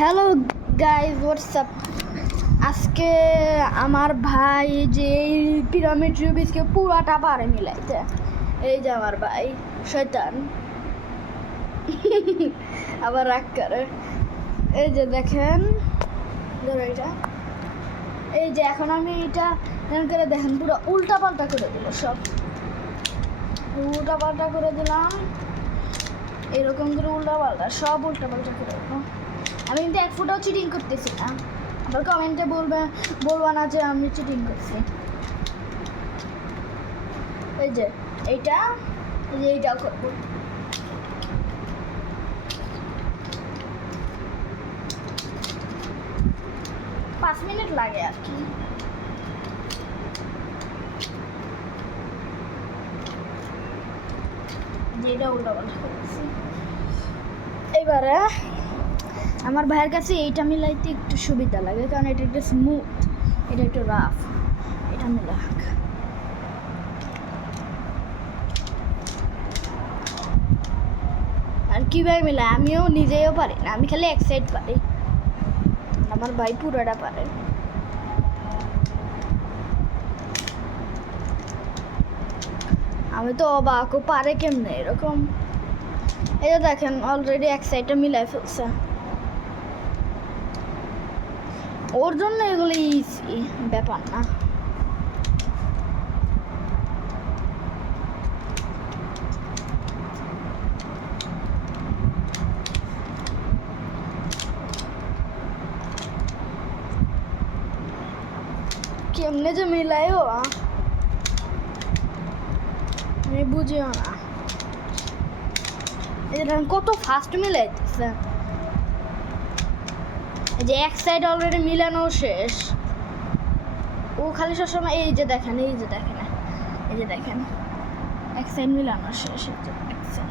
Hello guys WhatsApp. আজকে আমার ভাই যে পিরামিড রুবিক্সকে পুরাটা পারে মিলাইতে। এই যে আমার ভাই শয়তান আবার রাগ করে। এই যে দেখেন ধরো এটা, এই যে এখন আমি এটা করে দেখেন পুরো উল্টা পাল্টা করে দিল, সব উল্টা পাল্টা করে দিলাম। এরকম করে উল্টা পাল্টা সব উল্টা পাল্টা করে দেবো। আমি কিন্তু এক ফুটাও চিটিং করতেছি না, আবার কমেন্টে বলবা না যে আমি চিটিং করছি। এই যে এইটা, এই যে এইটাও করবো। পাঁচ মিনিট লাগে আর কি। যেটা উল্টা পাল্টা করেছি। এবারে আমার ভাইয়ের কাছে এইটা মিলাইতে একটু সুবিধা লাগে, কারণ এটা একটু স্মুথ, এটা একটু রাফ। এটা মিলাক আর কীভাবে মিলাই আমিও নিজেও পারি না, আমি খালি এক সাইড পারি, আমার ভাই পুরোটা পারে। আমি তো অবাক, ও পারে কেমনে এরকম। এই যে দেখেন অলরেডি এক সাইডটা মিলাই ফেলছে। ওর জন্য এগুলো ইজি ব্যাপার না। কেমনে যে মিলাইও আমি বুঝিও না। এই যে কত ফাস্ট মিলাইতেছে, এই যে এক সাইড অলরেডি মিলানো শেষ। ও খালি সবসময় এই যে দেখেন, এই যে দেখেন, এই যে দেখেন এক সাইড মিলানো শেষ। এক সাইড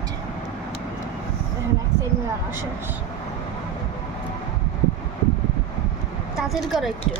দেখেন, এক সাইড মিলানো শেষ। তাড়াতাড়ি করো একটু।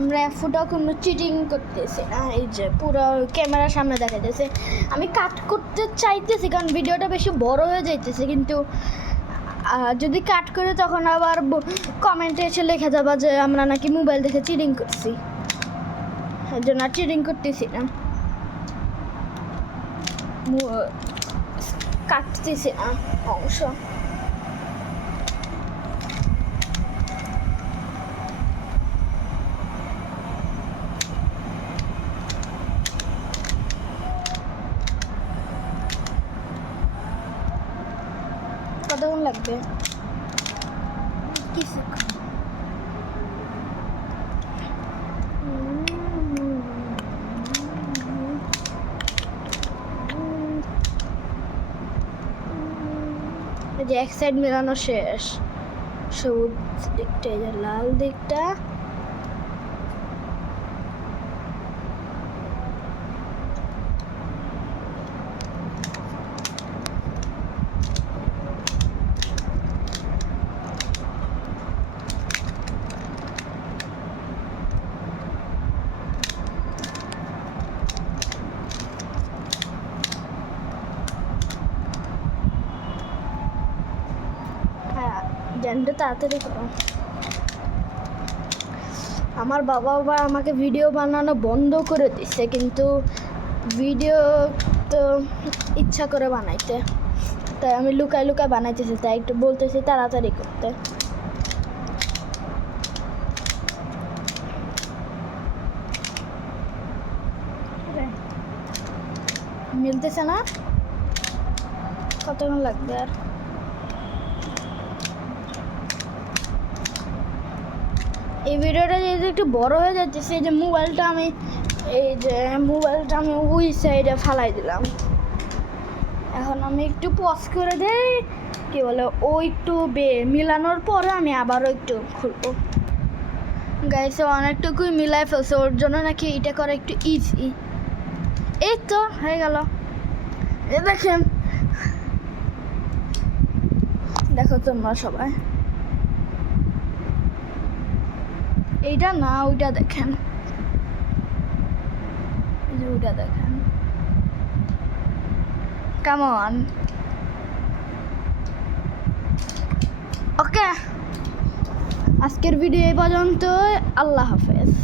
আমরা এক ফুটাও কোনো চিটিং করতেছি না, এই যে পুরো ক্যামেরার সামনে দেখা যাচ্ছে। আমি কাট করতে চাইতেছি কারণ ভিডিওটা বেশি বড় হয়ে যাইতেছে, কিন্তু যদি কাট করে তখন আবার কমেন্টে এসে লেখা যাবে যে আমরা নাকি মোবাইল দেখে চিটিং করছি। এর জন্য আর চিটিং করতেছি না, কাটতেছি না অংশ। কতক্ষণ লাগবে? কিছুক্ষণ। যে এক সাইড মেলানো শেষ, সবুজ দিকটা, এই যে লাল দিকটা। জানতে তাড়াতাড়ি করো। আমার বাবা আবার আমাকে ভিডিও বানানো বন্ধ করে দিচ্ছে, কিন্তু ভিডিও তো ইচ্ছা করে বানাইতে, তাই আমি লুকায় লুকায় বানাইতেছি, তাই একটু বলতেছি তাড়াতাড়ি করতে। মিলতেছে না, কতক্ষণ লাগবে আর? এই ভিডিওটা যেহেতু একটু বড় হয়ে যাচ্ছে, সেই যে মোবাইলটা আমি এই যে মোবাইলটা আমি ওই সাইডে ফালাই দিলাম। এখন আমি একটু পজ করে দেই, কি বলে ওই একটু মিলানোর পরে আমি আবারও একটু খুলবো। গাইছে অনেকটুকুই মিলাই ফেলছে, ওর জন্য নাকি এটা করা একটু ইজি। এই তো হয়ে গেল। এ দেখেন, দেখো তোমরা সবাই, এইটা না ওইটা দেখেন, এই যে ওইটা দেখেন। কেমন? ওকে, আজকের ভিডিও এই পর্যন্ত। আল্লাহ হাফেজ।